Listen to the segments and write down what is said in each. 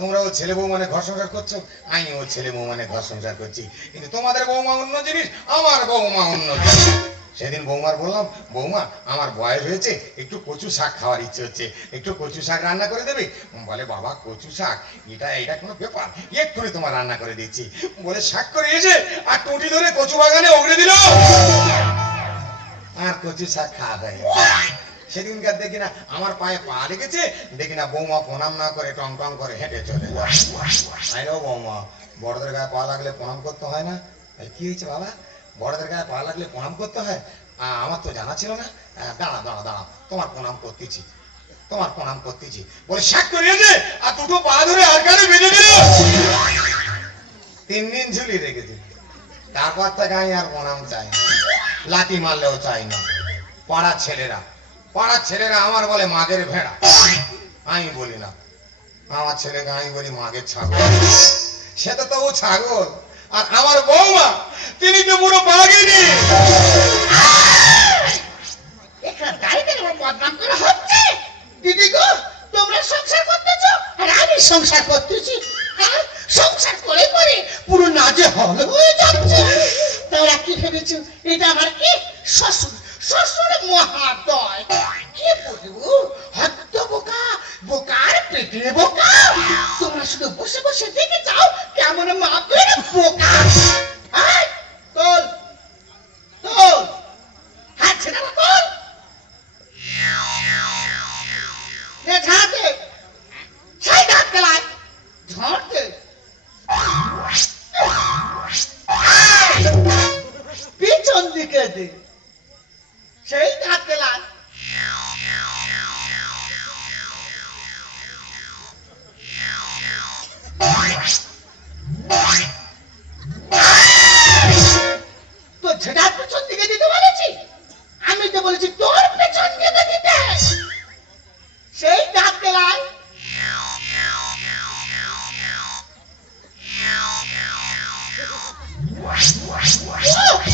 তোমরাও ছেলে বউ মানে ঘর সংসার করছো, আমিও ছেলে বউ মানে ঘর সংসার করছি, কিন্তু তোমাদের বৌমা অন্য জিনিস, আমার বৌমা অন্য জিনিস। সেদিন বৌমার বললাম, বৌমা আমার বয়স হয়েছে, একটু কচু শাক খাওয়ার ইচ্ছে হচ্ছে, একটু কচু শাক রান্না করে দেবে? বলে বাবা কচু শাক এটা কোনো ব্যাপার, এক্ষুনি তোমার রান্না করে দিচ্ছি। বলে শাক করে এসে আর টুটি ধরে কচু বাগানে ওগড়ে দিল, আর কচু শাক খাওয়া হয়। সেদিনকার দেখি না আমার পায়ে পা লেগেছে, দেখি না বৌমা প্রণাম না করে টং টং করে হেঁটে চলে যায়। বৌমা বড়দের গায়ে পা লাগলে প্রণাম করতে হয় না? কি হয়েছে বাবা, বড়দের গায়ে পা লাগলে প্রণাম করতে হয়? আমার তো জানা ছিল না। দাঁড়া দাঁড়া দাঁড়া, তোমার প্রণাম করতেছি, তোমার প্রণাম করতেছি। বলে শাক করিয়েছে আর দুটো পা ধরে আর কানে বেঁধে দিল, 3 দিন ঝুলি রেখেছি। তারপর থেকে আমি আর প্রণাম চাই না, লাঠি মারলেও চাই না। পাড়ার ছেলেরা আমার বলে মাগের ভেড়া, আমি বলি না। আমার ছেলেকে আমি বলি মাগের ছাগল, সে তো তবু ছাগল। আর আমার বৌমা তিনি তো পুরো বাঘিনী। দিদি গো, তোমরা সংসার করতেছো আর আমি সংসার করতেছি, সংসার করে করে পুরো নাজে হল হয়ে যাচ্ছে। তোমরা কি ভেবেছো এটা আমার কি শ্বশুর? শ্বশুর মহাদয় কি বলবো, হদ্দ বোকা, বোকার পেটে বোকা। তোমরা শুধু বসে বসে দেখে যাও কেমন মাপের বোকা। তোল তোল, হাত ছেড়ে তোল, ঝাঁকে সেই দাঁত গেলায় ঝাঁকে, পিছন দিকে দে সেই দাঁত গেলায়। তো ঝেড়ার পেছন দিকে দিতে বলেছি, আমি তো বলেছি তোর পেছন দিকে দিতে, সেই দাঁত গেলায়।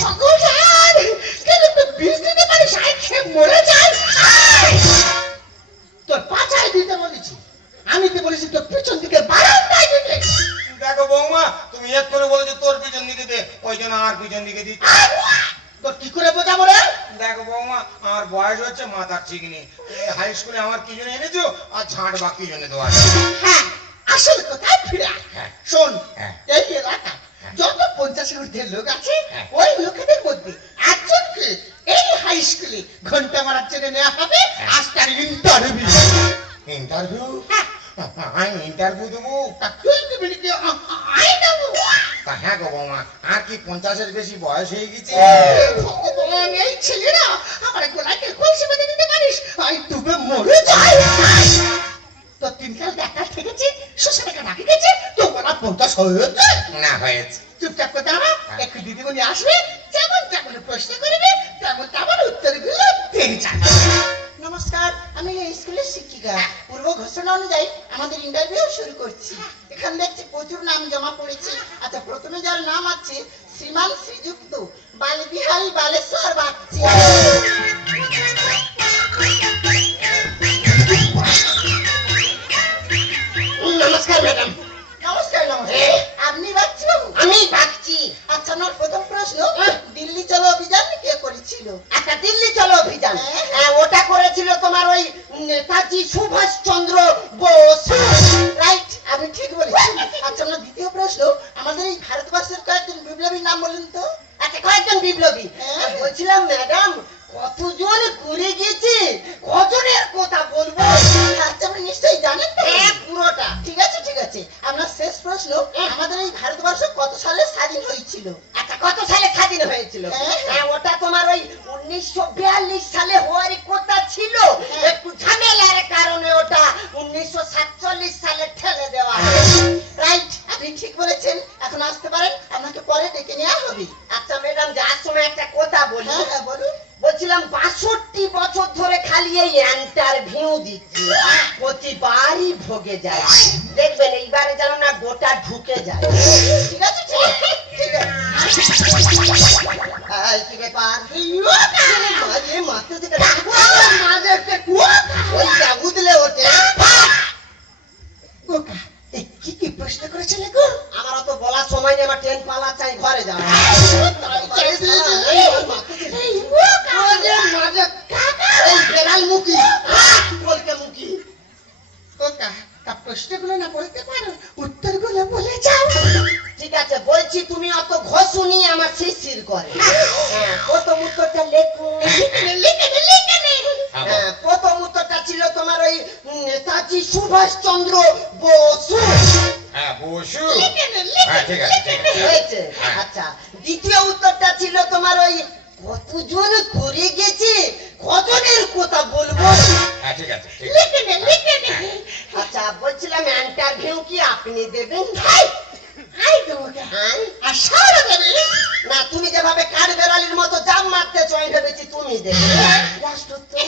ভগবান, কেন তো বিষ দিতে পারিস, মরে যায়। তোর পাছায় দিতে বলেছি, আমি তো বলেছি তোর পিছন দিকে বারান্দায় দিতে। দেখো বৌমা, তুমি এক করে বলেছো তোর পিছন দিকে দে, ওই জন্য আর পিছন দিকে দিতে। তোর কি করে বোঝাবো রে? দেখো বৌমা, আমার বয়স হচ্ছে, মাথার ঠিক নেই। হাই স্কুলে আমার কি জন্য এনেছো আর ঝাঁট বা কি জন্য দেওয়া? হ্যাঁ, আসল কোথায় ফিরে শোন, এই এলাকা যত 50-এর ঊর্ধ্বে লোক আছে, ওই লোকেদের মধ্যে একজনকে এই হাই স্কুলে ঘন্টা মারার জন্য নেওয়া হবে। আজ তার ইন্টারভিউ। ইন্টারভিউ? আমি ইন্টারভিউ দেবো? তুই দিবি নাকি? আই দেবো। হ্যাঁ গো বৌমা, আর কি 50-এর বেশি বয়স হয়ে গেছে? ভগবান, এই ছেলেরা আমার গোলাকে কলসি বেঁধে দিতে পারিস, আমি ডুবে মরে যাই। তো 3 কাল ডাক্তার থেকেছে, শ্বশুরকে ডাকি গেছে, তো গোলা 50 হয়েছে না? হয়েছে। চুপচাপ করে দাঁড়া, একটু দিদিমণি আসবে, যেমন যেমন প্রশ্ন করবে তেমন তেমন উত্তরগুলো দিয়ে যাবে। নমস্কার, আমি এই স্কুলের শিক্ষিকা। পূর্ব ঘোষণা অনুযায়ী আমাদের ইন্টারভিউ শুরু করছি। এখানে দেখছি প্রচুর নাম জমা পড়েছে। আচ্ছা, প্রথমে যার নাম আছে শ্রীমান শ্রীযুক্ত বালবিহারী বালেশ্বর বাগচি। নমস্কার ম্যাডাম। নমস্কার নমস্কার। আপনি বাগচি বাবু? আমি বাগচি। আচ্ছা, আমার প্রথম প্রশ্ন, দিল্লি চলো অভিযান কে করেছিল? আচ্ছা, দিল্লি চলো অভিযান ওটা করেছিল তোমার ওই নেতাজি সুভাষ চন্দ্র বোস। রাইট, আপনি ঠিক বলেছেন। আচ্ছা, আমার দ্বিতীয় প্রশ্ন, আমাদের এই ভারতবর্ষের কয়েকজন বিপ্লবীর নাম বলুন তো। আচ্ছা, কয়েকজন বিপ্লবী বলছিলাম ম্যাডাম, কতজন ঘুরে গেছে, কজনের কথা বলবো? আচ্ছা প্রশ্ন, আমাদের এই ভারতবর্ষ কত সালে স্বাধীন হয়েছিল? আচ্ছা, কত সালে স্বাধীন হয়েছিল? হ্যাঁ। হ্যাঁ, ওটা তোমার ওই 1942 সালে হওয়ারই কথা ছিল। হ্যাঁ। একটু ঝামেলার কারণে ওটা 1947 সালে ঠেলে দেওয়া হয়। রাইট, আপনি ঠিক বলেছেন। এখন আসতে পারেন, আপনাকে পরে ডেকে নেওয়া হবে। আচ্ছা ম্যাডাম, যার সময় একটা কথা বলি। হ্যাঁ হ্যাঁ, বলুন। বলছিলাম 62 বছর ধরে খালি এই ইন্টারভিউ দিচ্ছি, প্রতিবারই ভোগে যায়। দেখবেন এইবারে যেন না গোটা ঢুকে যায়। ঠিক আছে, ঠিক আছে, ঠিক আছে। এই কি ব্যাপার? মাঝে মাথা থেকে মাঝে একটা ওই জাগুদলে ওঠে। কোকা, এই কি কি প্রশ্ন করেছিলে গো? আমার অত বলার সময় নেই, আমার ট্রেন পালা চাই, ঘরে যাও। এই বেড়াল মুখী, বলতে মুখী। কোকা, তা প্রশ্নগুলো না বলতে পারো, উত্তরগুলো বলে যাও। ঠিক আছে, বলছি তুমি অত ঘষুনি আমার শিরশির করে। হ্যাঁ, প্রথম উত্তরটা লেখো। হ্যাঁ, প্রথম উত্তরটা ছিল তোমার ওই নেতাজি সুভাষ চন্দ্র বসু। হ্যাঁ বসু। হ্যাঁ ঠিক আছে ঠিক আছে। হয়েছে? হ্যাঁ। আচ্ছা, দ্বিতীয় উত্তরটা ছিল তোমার ওই কতজন করে গেছে, কজনের কথা বলবো। হ্যাঁ ঠিক আছে ঠিক আছে। আচ্ছা, বলছিলাম ইন্টারভিউ কি আপনি দেবেন? আই দেবো কে? হ্যাঁ? আর সারা দেবে? না, তুমি যেভাবে কাঠ বেড়ালির মতো জাম মারতেছ, আমি ভেবেছি তুমি দেবে। লাস্ট উত্তর,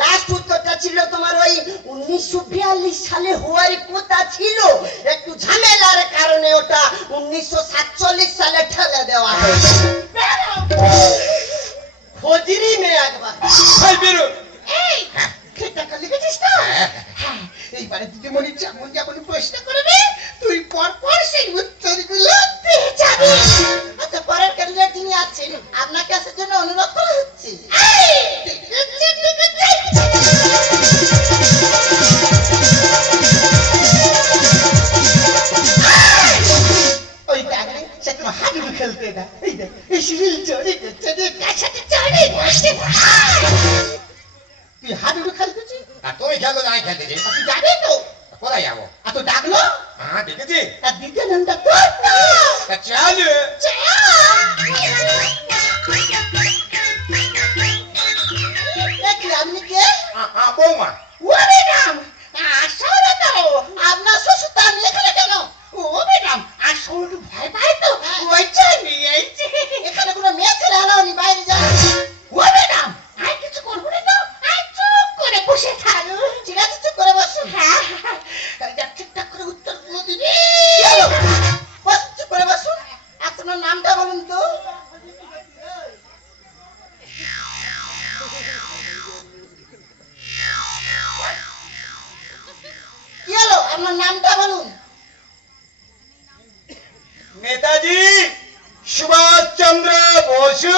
লাস্ট উত্তরটা ছিল তোমার ওই 1942 সালে হওয়ারই কথা ছিল, একটু ঝামেলার কারণে ওটা 1947 সালে ঠেলে দেওয়া হয়েছে। খোঁজরি মেয়ে একবার। হাই বেরো। এই, টাকা লিখেছিস তো? হ্যাঁ। হ্যাঁ, এইবারে দিদিমণি যেমন যেমন প্রশ্ন করবে, তুই পর পর সেই উত্তরগুলো দিয়ে যাবি। আচ্ছা, পরের ক্যান্ডিডেট যিনি আছেন, আপনাকে আসার জন্য অনুরোধ করা হচ্ছে। ঠিক আছে, ঠিক আছে। ওই দেখ রে, সে তোমার হাডুডু খেলতে না। এই দেখ, এই সিঁড়ি চড়ে যাচ্ছে, যে কার সাথে চড়ে বসে। তুই হাডুডু খেলতেছিস? আর তুমি খেলো না, আমি খেলতেছি। তুই যাবে তো? কোথায় যাবো? আর তো ডাকলো? হ্যাঁ দেখেছি। আর দ্বিতীয় নামটা তোর না। তা চলো। দেখলি আপনি কে? বৌমা। ও ম্যাডাম, আসলে তো আপনার শ্বশুর তার এখানে কেন? ও ম্যাডাম, আসলে একটু ভয় পাই তো, ওই জন্য এইছি। এখানে কোনো মেয়ে ছেলে আনাওনি, বাইরে যাও। ও ম্যাডাম, আর কিছু করবো না তো, আর চুপ করে বসে থাকো। ঠিক আছে, চুপ করে বসো। হ্যাঁ, যা ঠিকঠাক করে উত্তরগুলো দিবি। বস, চুপ করে বসুন। আপনার নামটা বলুন তো। কি হলো? আপনার নামটা বলুন। নেতাজি সুভাষ চন্দ্র বসু।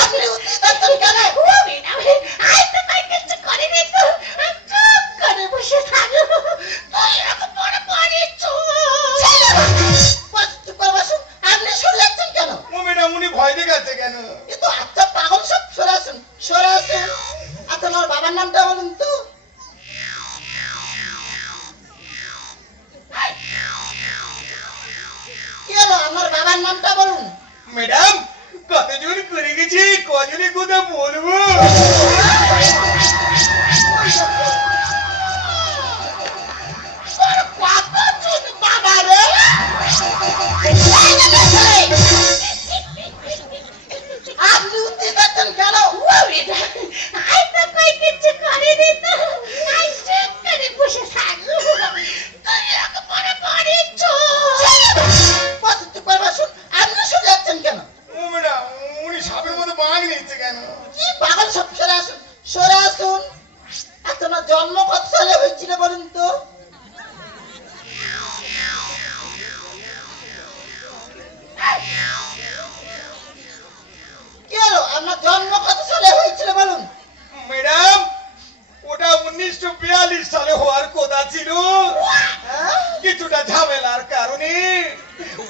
আপনি উত্তর কেন? আই তো তাই কিছু করিনি তো, চুপ করে বসে থাকো। তুই এরকম বড় বড় চুপ করে বসুন। আপনি সরে যাচ্ছেন কেন? ও ম্যাডাম, উনি ভয় দেখাচ্ছে কেন? এ তো আচ্ছা পাগল সব। সরে আসুন, সরে আসুন। আচ্ছা, আমার বাবার নামটা বলুন তো। কি হলো? আমার বাবার নামটা বলুন। ম্যাডাম, কতজন করে গেছি, কজনে কথা বলবো? কতজন বাবা রে? আপনি উত্তর দিচ্ছেন কেন? আই তো কই কিছু করিনি তো, আই চুপ করে বসে থাকো। তুই এরকম বড় বড় চুপ করে বসুন। আপনি সরে যাচ্ছেন কেন? ও ম্যাডাম, উনি সাপের মতো বাঘ নিচ্ছে কেন? কি পাগল সব? সরে আসুন, সরে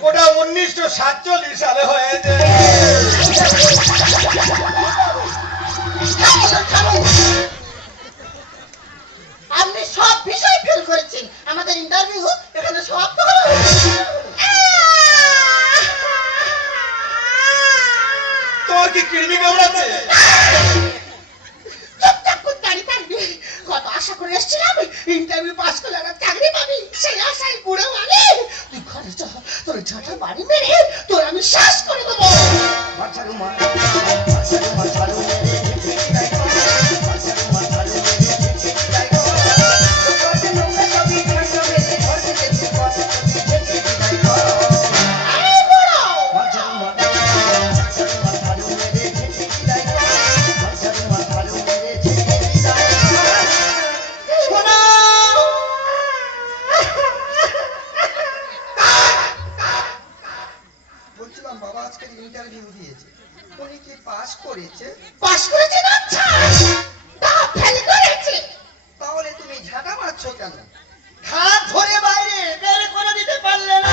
ওটা 1947 সালে হয়েছে। আপনি সব বিষয় ফেল করেছেন, আমাদের ইন্টারভিউ এখানে সমাপ্ত হলো। তোমার কি কৃমি কামড়াচ্ছে? চুপচাপ করে দাঁড়িয়ে থাকবি। কত আশা করে এসেছিলাম ইন্টারভিউ পাস করলে একটা চাকরি পাবি, সেই আশায় পুরো মানে তুই ঘরে চল, তোর ঝাঁটা বাড়ি মেরে তোর আমি শেষ করে দেবো। বলছিলাম বাবা আজকের ইন্টারভিউ দিয়েছে, উনি কি পাস করেছে? পাস করেছে না, আচ্ছা তা ফেল করেছে। তাহলে তুমি ঝাঁটা মারছো কেন? ঘাট ধরে বাইরে বের করে দিতে পারলে না?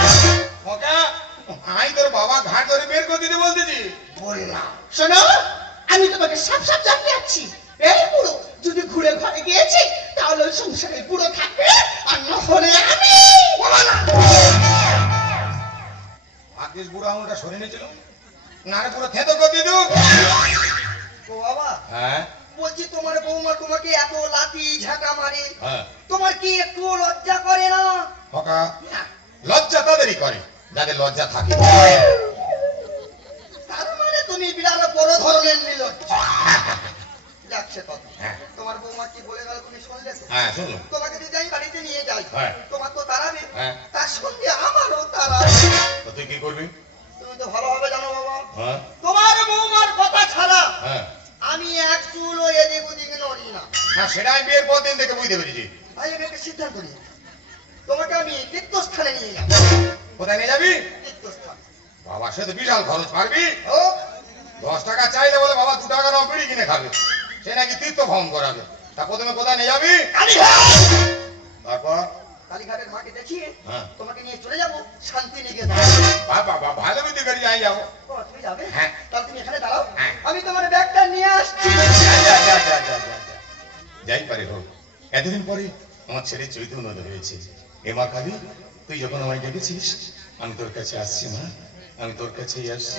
ওকা আমি তোর বাবা ঘাট ধরে বের করে দিতে বলতেছি। বললাম শোনো, আমি তোমাকে সব সব জানিয়ে যাচ্ছি, এই বুড়ো যদি ঘুরে ঘরে গিয়েছি তাহলে ওই সংসারে বুড়ো থাকবে, আর না হলে আমি। আকিস বুড়ো আঙুলটা সরে নিয়েছিল, নারে পুরো থেতো করে দিত। ও বাবা, হ্যাঁ বলছি তোমার বৌমা তোমাকে এত লাঠি ঝাঁটা মারে, হ্যাঁ তোমার কি একটু লজ্জা করে না? ওকা লজ্জা তাদেরই করে যাদের লজ্জা থাকে। তার মানে তুমি বিরাট বড় ধরনের নির্লজ্জ। যাচ্ছে কথা, হ্যাঁ। তোমার বৌমা কি বলে গেল তুমি শুনলে তো? হ্যাঁ শুনলাম। তোমাকে যদি আমি বাড়িতে নিয়ে যাই, হ্যাঁ। তোমার তো তাড়াবে, হ্যাঁ। তার সঙ্গে আমারও তাড়াবে। তো তুই কি করবি? তুমি তো ভালোভাবে জানো বাবা, হ্যাঁ তোমার বৌমার কথা ছাড়া হ্যাঁ আমি এক চুলও এদিক ওদিক নড়ি না। হ্যাঁ সেটা আমি বিয়ের পর দিন থেকে বুঝতে পেরেছি। তাই আমি একটা সিদ্ধান্ত নিই, তোমাকে আমি তীর্থস্থানে নিয়ে যাবো। কোথায় নিয়ে যাবি? তীর্থস্থান। বাবা সে তো বিশাল খরচ, পারবি? ও 10 টাকা চাইলে বলে বাবা 2 টাকা নাও বিড়ি কিনে খাবে, সে নাকি তীর্থ ভ্রমণ করাবে। তা প্রথমে কোথায় নিয়ে যাবি? কালীঘাট। তারপর কালীঘাটের মাকে দেখিয়ে হ্যাঁ। তোমাকে নিয়ে চলে যাবো শান্তিনিকেতন। বাবা ভালো বুদ্ধি করে যাই যাবো। ও, তুমি যাবে? হ্যাঁ। তাহলে তুমি এখানে দাঁড়াও, হ্যাঁ। আমি তোমার ব্যাগটা নিয়ে আসছি। যাই পারে হোক, এতদিন পরে আমার ছেলে চৈতন্য হয়েছে। এ মা কালী, তুই যখন আমায় ডেকেছিস আমি তোর কাছে আসছি মা, আমি তোর কাছেই আসছি।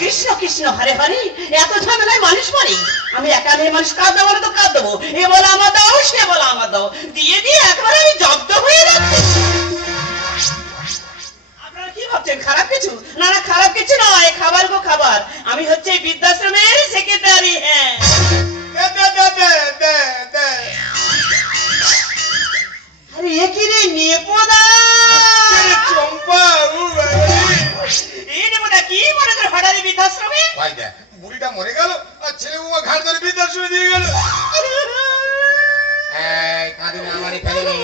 কৃষ্ণ কৃষ্ণ হরে হরে, এত ঝামেলায় মানুষ মরে। আমি একা মেয়ে মানুষ, কাঁদ দেবো না তো কাঁদ দেবো, এ বলে আমার দাও, সে বলে আমার দাও, দিয়ে দিয়ে একবারে আমি জব্দ হয়ে যাচ্ছি। আপনারা কি ভাবছেন খারাপ কিছু? না না, খারাপ কিছু নয়, খাবার গো খাবার। আমি হচ্ছে এই বৃদ্ধাশ্রমের সেক্রেটারি। হ্যাঁ, আরে এ কি রে নেপোদা? চম্পা এই নেপোদা কি মনে করে হঠাৎ এই বৃদ্ধাশ্রমে? ভাই দেখ, বুড়িটা মরে গেল আর ছেলে বৌমা ঘাট ধরে বৃদ্ধাশ্রমে দিয়ে গেল। কাঁদি না, আমারই ফেলেনি,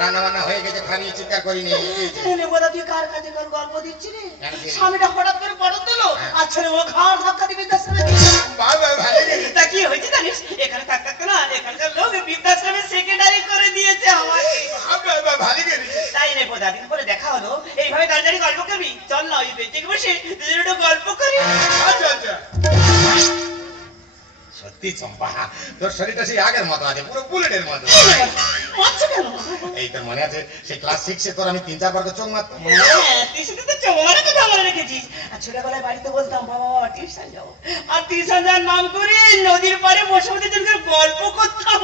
রান্না বান্না হয়ে গেছে, খানি চিৎকার করিনি। নেপোদা তুই কার কাছে কার গল্প দিচ্ছি রে? কেন কি? স্বামীটা হঠাৎ করে পড়ত দিল আর ছেলে ও ঘাড় ধাক্কা দিয়ে বৃদ্ধাশ্রমে দিয়ে গেল। বাবা ভালো গেছে। তা কি হয়েছে জানিস? এখানে থাকতে না এখানকার লোক বৃদ্ধাশ্রমের সেক্রেটারি করে দিয়েছে আমাকে। বাবা ভালো গেছে। তাই নেপোদা, দিন পরে দেখা হলো, এইভাবে দাঁড়িয়ে দাঁড়িয়ে গল্প করবি? চল না ওই বেঞ্চে বসে দুজনে একটু গল্প করি। আচ্ছা আচ্ছা। সত্যি চম্পা, তোর শরীরটা সেই আগের মতো আছে, পুরো বুলেটের মতো। মারছো কেন? এই তোর মনে আছে সেই ক্লাস 6-এ তোর আমি 3-4 বার করে চোখ মারতাম? হ্যাঁ, তুই শুধু তো চোমারে কথা মনে রেখেছিস। আর ছোটবেলায় বাড়িতে বলতাম বাবা বাবা টিউশন যাবো, আর টিউশন যাওয়ার নাম করে নদীর পাড়ে বসে বসে দিনকে গল্প করতাম।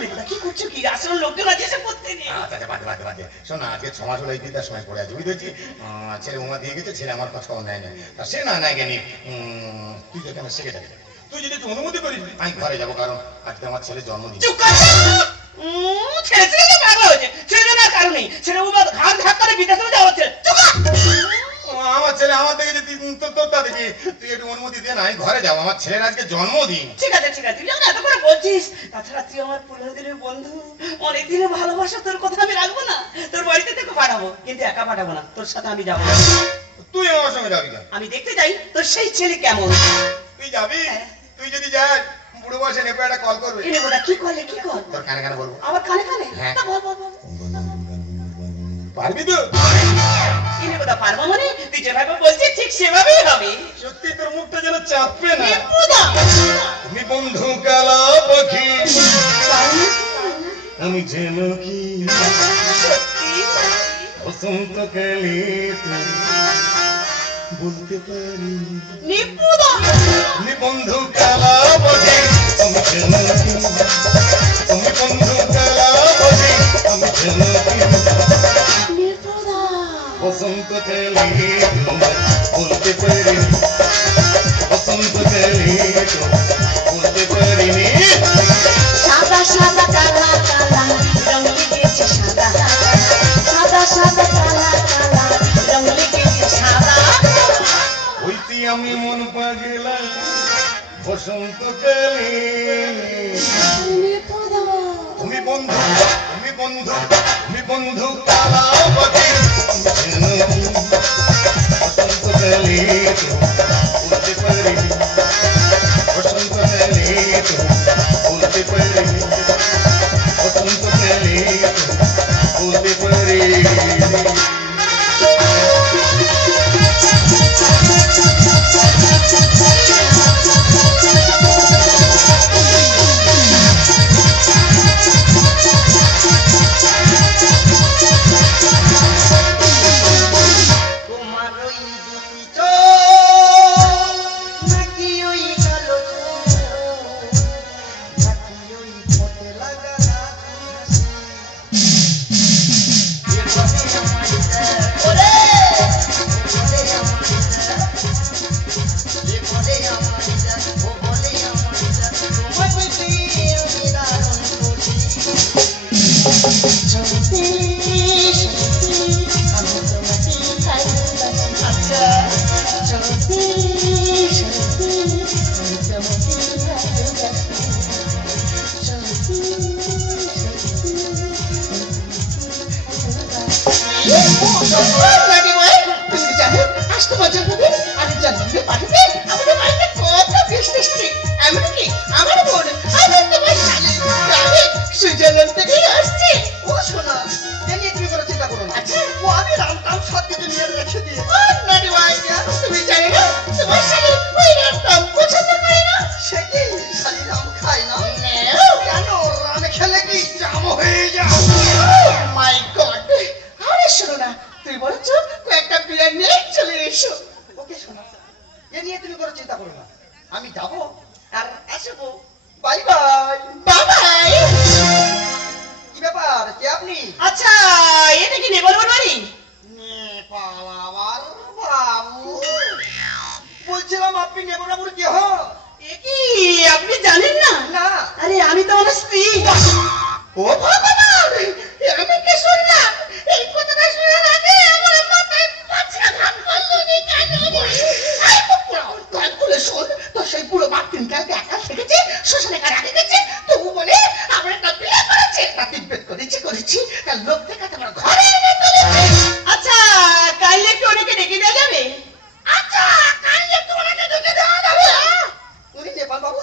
নেপোদা, কি করছো কি? আসলে লোকজন আছে এসে করতে নেই। আচ্ছা আচ্ছা, বাদ বাদ বাদ। শোন না, আজকে 6 মাস হলো এই বৃদ্ধাশ্রমে পড়ে আছে, বুঝেছি। ছেলে বৌমা দিয়ে গেছে, ছেলে আমার খোঁজ খবর নেয় না। তা সে না নেয় জ্ঞানী, তুই তো কেন সেক্রেটারি, তুই যদি একটু অনুমতি করিস আমি ঘরে যাবো, কারণ আজকে আমার ছেলে জন্মদিন। চুপ কর। ছেলে ছেলে তো পাগল হয়েছে, ছেলে না কারণ নেই, ছেলে ও ঘাড় ধাক্কা করে বৃদ্ধাশ্রমে যাওয়া হচ্ছে। চুপ কর। আমার ছেলে আমার দেখেছে, তোরটা দেখি, তুই একটু অনুমতি দে না, আমি ঘরে যাবো, আমার ছেলের আজকে জন্মদিন। ঠিক আছে ঠিক আছে, তুই যখন এত করে বলছিস, তাছাড়া তুই আমার 15 দিনের বন্ধু, অনেক দিনের ভালোবাসা, তোর কথা আমি রাখবো না। তোর বাড়িতে তোকে পাঠাবো, কিন্তু একা পাঠাবো না, তোর সাথে আমি যাবো। তুই আমার সঙ্গে যাবি কেন? আমি দেখতে চাই তোর সেই ছেলে কেমন। তুই যাবি? তুই যদি যাস, বুড়ো বয়সে নেপে একটা কল করবে। কি নেবো না, কি করলে কি কর? তোর কানে কানে বলবো। আবার কানে কানে? হ্যাঁ। তা বল বল বল। পারবি তো? কি নেবো না, পারবো মানে? তুই যেভাবে বলছিস ঠিক সেভাবেই হবে। সত্যি তোর মুখটা যেন চাপবে না। নেবো না। তুমি বন্ধু কালা পাখি, আমি যেন কি সত্যি বসন্তকালে বলতে পারি। নেবো না। তুমি বন্ধু কালা পাখি, আমি যেন কি, তুমি বন্ধু কালা পাখি, আমি যেন কি নেবো না। বসন্তকালে বলতে পারি, বসন্তকালে বলতে পারিনি। সাদা সাদা কালা কালা রং লেগেছে সাদা, সাদা সাদা কালা কালা রং লেগেছে সাদা। হইতে আমি মন পাগলা বসন্তকালে। তুমি বন্ধু, তুমি বন্ধু, তুমি বন্ধু কালা পাখি, আমি যেন কি বসন্তকালে বলতে পারিনি, বসন্তকালে বলতে পারিনি, বসন্তকালে বলতে পারিনি। তোমার ওই দুটি চোখ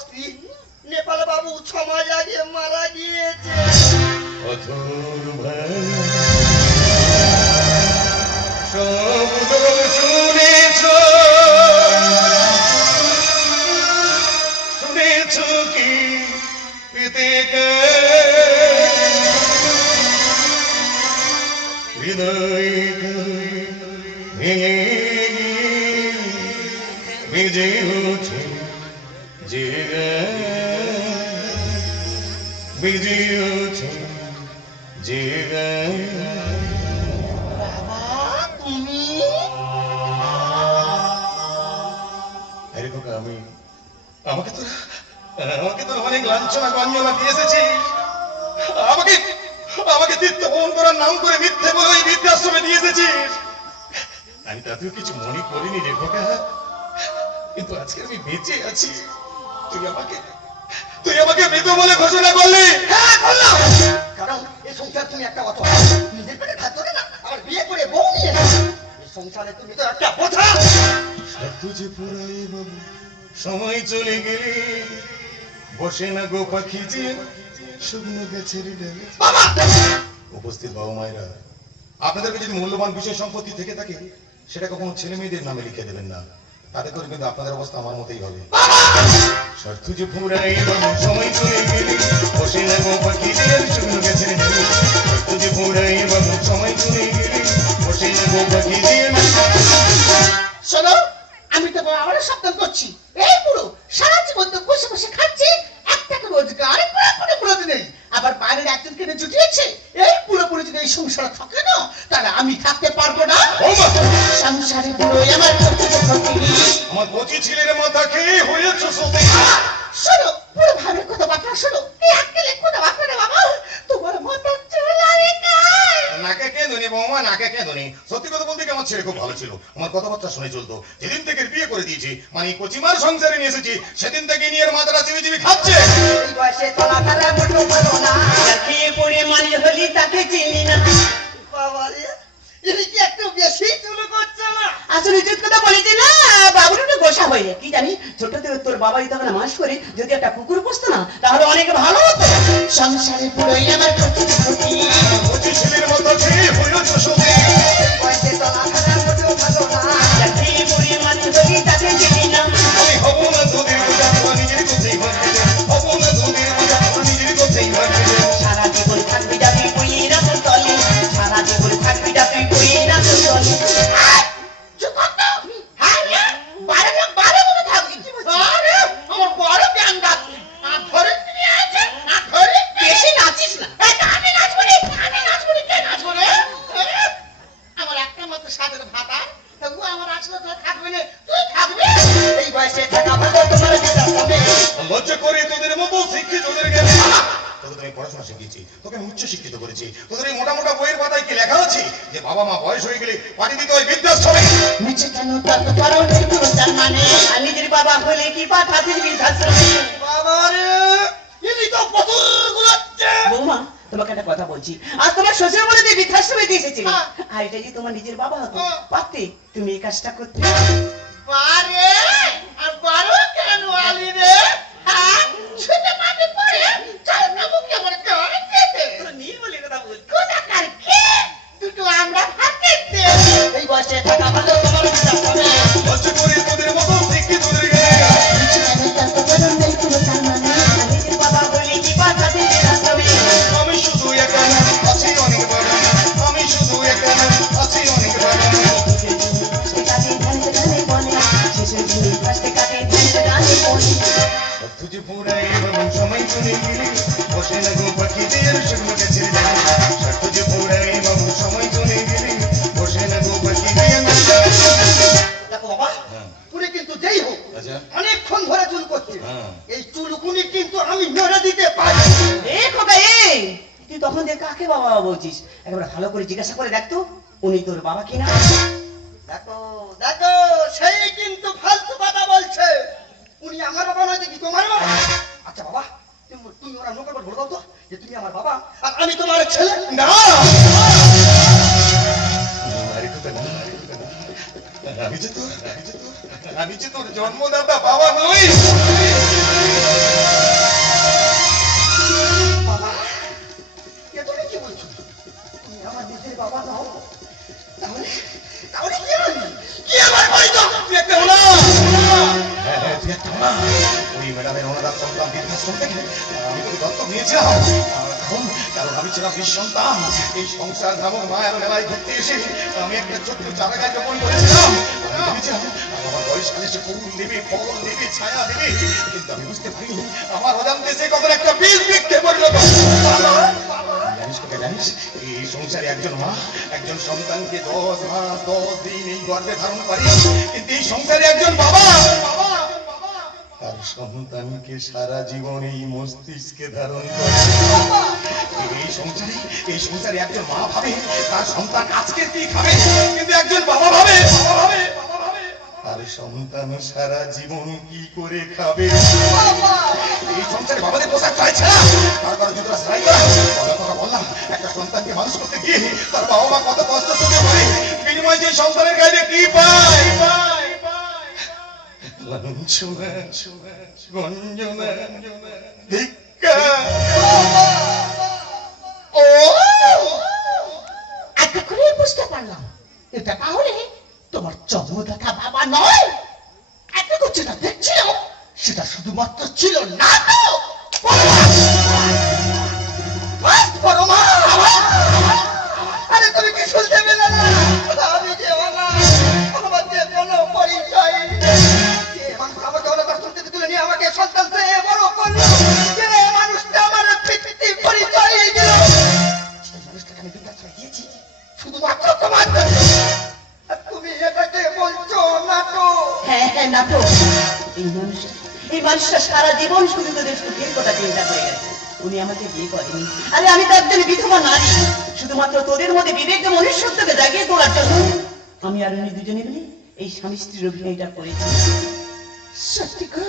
স্ত্রী নেপাল বাবু 6 মাস আগে মারা গিয়েছে। অথর ভাই শব্দ শুনেছ শুনেছ কি পেতে হৃদয় ভেঙে বেজে উঠে যে বেজে উঠে যে বাবা তুমি আরে খোকা আমি আমাকে তো অনেক লাঞ্ছনা গঞ্জনা দিয়ে এসেছিস আমাকে আমাকে তীর্থ বহন করার নাম করে মিথ্যে বলে ওই বৃদ্ধাশ্রমে দিয়ে এসেছিস আমি তাতেও কিছু মনে করিনি রে খোকা কিন্তু আজকে আমি বেঁচে আছি তুই আমাকে মৃত বলে ঘোষণা করলি। হ্যাঁ করলাম, কারণ এই সংসার তুমি একটা কথা নিজের পেটে খাদ্য না আর বিয়ে করে বউ নিয়ে এসেছো। এই সংসারে তুমি তো একটা বোঝা। তুঝে পুরাই বাবু সময় চলে গেলে বসে না গো পাখি যে শুকনো গাছের ডালে। বাবা উপস্থিত বাবা মায়েরা আপনাদেরকে যদি মূল্যবান বিষয় সম্পত্তি থেকে থাকে সেটা কখনো ছেলে মেয়েদের নামে লিখে দেবেন না, তাতে করে কিন্তু আপনাদের অবস্থা আমার মতোই হবে। শর্ত যে পুরাই বাবু সময় চলে গেলে বসে না গো পাখি যে শুকনো গাছের ডালে। শর্ত যে পুরাই বাবু সময় চলে গেলে বসে না গো পাখি যে। শোনো, আমি তো আবার সাবধান করছি, এই পুরো সারা জীবন তো বসে বসে খাচ্ছে, একটা রোজগার কোনো নেই, আবার বাইরের একজন কেটে জুটিয়েছে। এই পুরোপুরি যদি এই সংসারে থাকে না তাহলে আমি থাকতে পারবো না। সংসারে পুরো আমার আমার কচি ছেলের মাথা খেয়ে হয়েছ সত্যি। শোনো, পুরো ভাবে কথাবার্তা শোনো, এই আক্কেলে কথাবার্তা না বাবা, তোমার মাথা চুলারে কাই। নাকে কে ধনি বৌমা, নাকে কে ধনি। সত্যি কথা বলতে কি আমার ছেলে খুব ভালো ছিল, আমার কথাবার্তা শুনে চলতো। যেদিন থেকে বিয়ে করে দিয়েছি মানে কচিমার সংসারে নিয়ে এসেছি সেদিন থেকে নিয়ে মাথাটা চিবি চিবি খাচ্ছে। এই বয়সে চলাফেরা মোটো ভালো না। খেয়ে পড়ে মালি হলি তাকে চিনি না। বাবা রে, ইনি কি একটু বেশি চুলো করছে না? আসলে ইজ্জত কথা বলিতে না, বাবুর একটু গোসা হয়ে কি জানি ছোট থেকে তোর বাবা তখন মাস করে যদি একটা কুকুর পুষতো না তাহলে অনেক ভালো হতো। সংসারে পুরোই আমার কচি ছেলের মাথা খেয়ে হয়েছ সত্যি। এই বয়সে চলাফেরা মোটো ভালো না। খেয়ে পড়ে মালি হলি তাকে চিনি না। আমি হব না তোদের বোঝা, তোমার নিজের কথাই ভাববে। হব না তোদের বোঝা, তোমার নিজের কথাই ভাববে। সারা জীবন থাকবি যা তুই বই না তোর তলে, সারা জীবন থাকবি যা তুই বই না তোর তলে। বেশি নাচিস না। আমি নাচবো রে, আমি নাচবো রে, কে নাচবো রে? আমার একটা মাত্র সাদের ভাতা, তবু আমার আসলে তো থাকবে না, তুই থাকবি। এই বয়সে থাকা ভালো তোমার বিদায় হবে। লজ্জা করে তোদের মতো শিক্ষিতদের জ্ঞানে তোকে আমি পড়াশোনা শিখিয়েছি, তোকে আমি উচ্চ শিক্ষিত করেছি। তোদের এই মোটা মোটা বইয়ের পাতায় কি লেখা আছে যে বাবা মা বয়স হয়ে গেলে পাঠিয়ে দিতে হয় বৃদ্ধাশ্রমে? নিচে কেন তর্ক করো, নেই কোনো তার মানে। আর নিজের বাবা হলে কি পাঠাতে বৃদ্ধাশ্রমে? বাবা রে, ইনি তো প্রচুর গুলাচ্ছে। বৌমা তোমাকে একটা কথা বলছি, আর তোমার শ্বশুর বলে যে বৃদ্ধাশ্রমে দিয়ে এসেছিলে, হ্যাঁ। আর এটা যে তোমার নিজের বাবা হতো হ্যাঁ। পারতে তুমি এই কাজটা করতে। পারে, আর পারো কেন আলি রে? হ্যাঁ, ছেলে মানে পড়ে, চল না মুখে মরে তোরে খেতে। নীল বলে কথা বল। কোথাকার কে? দুটো আমরা ভাতে দে। এই বয়সে থাকা ভালো তোমার বিদায় হবে। লজ্জা করে তোদের মতো শিক্ষিতদের জ্ঞানে নিচে কেন তর্ক করো, নেই কোনো তার মানে। আর নিজের বাবা হলে কি পাঠাতে বৃদ্ধাশ্রমে? আমি শুধু একা না, আছি অনেক বড়। আমি শুধু একা না, আছি অনেক বড়। তুঝে পুরাই বাবু সময় চলে গেলে বসে না গো পাখি দিয়ে শুকনো গাছের ডালে। তুঝে পুরাই বাবু সময় চলে গেলে বসে না গো পাখি দিয়ে। দেখো বাবা, তুমি কিন্তু যেই হোক আচ্ছা অনেকক্ষণ ধরে চুল করছে। হ্যাঁ। এই চুলকুনি কিন্তু আমি মেরে দিতে পারি। তুই তখন দেখ কাকে বাবা বাবা বলছিস, একেবারে ভালো করে জিজ্ঞাসা করে দেখতো উনি তোর বাবা কিনা। দেখো দেখো, সেই কিন্তু ফালতু কথা বলছে। উনি আমার বাবা নয় দেখি তোমার বাবা। আচ্ছা বাবা, তুমি ওরা নৌকার পর ভরে দাও তো যে তুমি আমার বাবা আর আমি তোমার ছেলে। না আমি যে তোর জন্মদাতা বাবা নই। করলাম বৃদ্ধাশ্রম থেকে, আমি তোকে দত্তক নিয়েছিলাম। এখন কারণ আমি ছিলাম নিঃসন্তান, এই সংসার নামক মায়ার মেলায় ঘুরতে এসে আমি একটা ছোট্ট চারা গাছ রোপণ করেছিলাম। আমি ভেবেছিলাম আমার বয়সকালে সে ফুল দেবে, ফল দেবে, ছায়া দেবে, কিন্তু আমি বুঝতে পারিনি আমার অজান্তে সে কখন একটা বীজ বৃক্ষে পরিণত। জানিস তোকে জানিস, এই সংসারে একজন মা একজন সন্তানকে 10 মাস 10 দিন এই গর্ভে ধারণ করে, কিন্তু এই সংসারে একজন বাবা তার সন্তানকে সারা জীবন এই মস্তিষ্কে ধারণ করে। এই সংসারে একজন মা ভাবে তার সন্তান আজকে কি খাবে, কিন্তু একজন বাবা ভাবে তার সন্তান সারা জীবন কি করে খাবে। এই সংসারে বাবাদের পোশাক চাইছে না, তার কারণ জুতোটা সেলাই করা। কথা বললাম, একটা সন্তানকে মানুষ করতে গিয়ে তার বাবা মা কত কষ্ট সহ্য করে, বিনিময়ে যে সন্তানের কাছে কি পায়? লাঞ্ছনা, গঞ্জনা, ধিক্কার। ও আজকে করে বুঝতে পারলাম এটা তাহলে তোমার জন্মদাতা বাবা নয়। এতটুকু যেটা দেখছিলাম সেটা শুধুমাত্র ছিল নাটক। আরে তুমি কি শুনতে পেলে না? আমি যে অনাথ, আমার যে কোনো পরিচয় নেই। যে মানুষ আমাকে অনাথ আশ্রম থেকে তুলে নিয়ে আমাকে সন্তান চেয়ে বড় করলো, যে মানুষটা আমার পিতৃ পরিচয় দিল, সেই মানুষটাকে আমি বৃদ্ধাশ্রমে দিয়েছি শুধুমাত্র তোমার জন্য। আর তুমি এটাকে বলছো নাটক? হ্যাঁ হ্যাঁ নাটক। এই মানুষটা সারা জীবন শুধু তোদের সুখের কথা চিন্তা করে গেছে। উনি আমাকে বিয়ে করেনি, আরে আমি তার জন্য বিধবা নারী। শুধুমাত্র তোদের মধ্যে বিবেকে মনুষ্যত্বকে জাগিয়ে তোলার জন্য আমি আর উনি দুজনে মিলে এই স্বামী স্ত্রীর অভিনয়টা করেছি। সত্যি গো,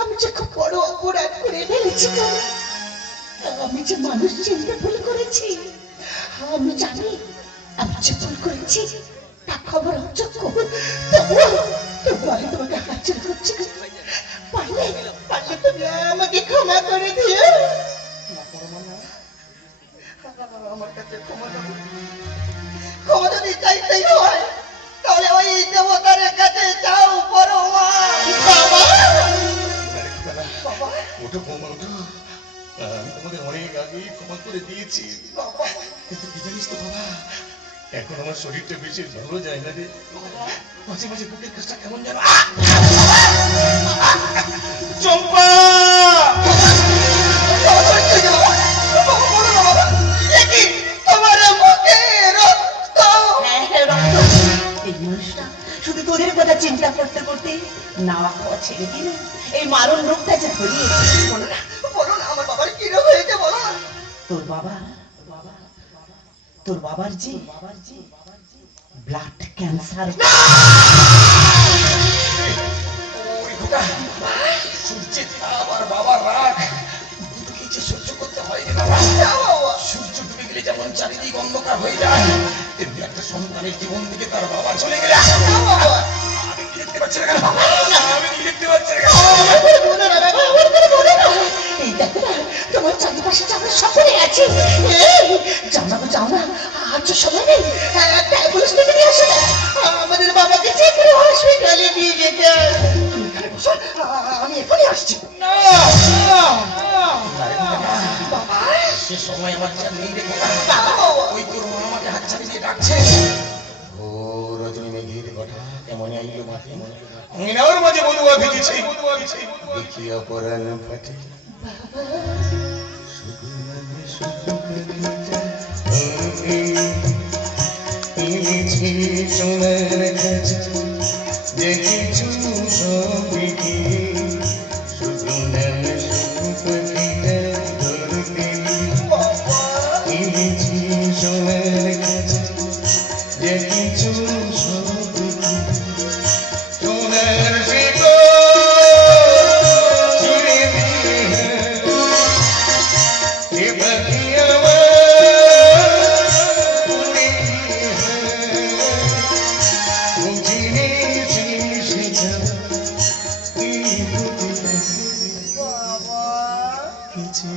আমি যে খুব বড় অপরাধ করে ফেলেছি গো। আমি যে মানুষ চিনতে ভুল করেছি। আমি জানি আমি যে ভুল করেছি তা খবর অযোগ্য, তবুও আমি তোমাকে হাজির করছি গো। পারলে তুমি আমাকে ক্ষমা করে দিও। আমার কাছে ক্ষমা যদি চাইতেই হয়, তাহলে ওই দেবতার কাছে যাও বড় মা। ওঠো বৌমা, ওঠো। আমি তোমাদের অনেক আগেই ক্ষমা করে দিয়েছি, কিন্তু কি জানিস তো বাবা, এখন আমার শরীরটা বেশি ভালো যায় না রে। মাঝে মাঝে বুকের কাজটা কেমন যেন। চম্পা, এই মানুষটা শুধু তোদের কথা চিন্তা করতে করতে নাওয়া খাওয়া ছেড়ে দিলে এই মারণ রোগটা যে ধরিয়েছে। বলো না আমার বাবার কি রোগ হয়েছে, বলো না। তোর বাবার যে ব্লাড ক্যান্সার। সূর্যের তাপ আর বাবার রাগ দুটোকেই যে সহ্য করতে হয় রে বাবা। সূর্য ডুবে গেলে যেমন চারিদিক অন্ধকার হয়ে যায়, তেমনি একটা সন্তানের জীবন থেকে তার বাবা চলে গেলে আমি কি দেখতে পাচ্ছি না কেন? আমি কি দেখতে পাচ্ছি না কেন? এই দেখো না, তোমার চারিপাশে যারা সকলে আছে। যাও না, আজ সময় নেই। একটা অ্যাম্বুলেন্স ডেকে নিয়ে আসো না। আমাদের বাবাকে যে করে হসপিটালে নিয়ে যেতে। তুমি এখানে বসো, আমি এখনই আসছি। বাবা, সে সময় আমার যা নেই রে খোকা। ওই তোর মা আমাকে হাতছানি দিয়ে ডাকছে। ও রজনী মেঘের ঘটা কেমন আইলো মাঠে, আঙিনার মাঝে বধুয়া ভিজেছে, দেখি অপরাণ ফাটে। সোনার কাছে যে কিছু সবই কি শুধু নাম সুপাখিটা ধরতে। এনেছি সোনার কাছে যে কিছু সবই কি সোনার শিকড় ছিঁড়ে দিয়ে এ পাখি আমার উড়ে গিয়ে বুঝিনি সেটা বাবা, কিছু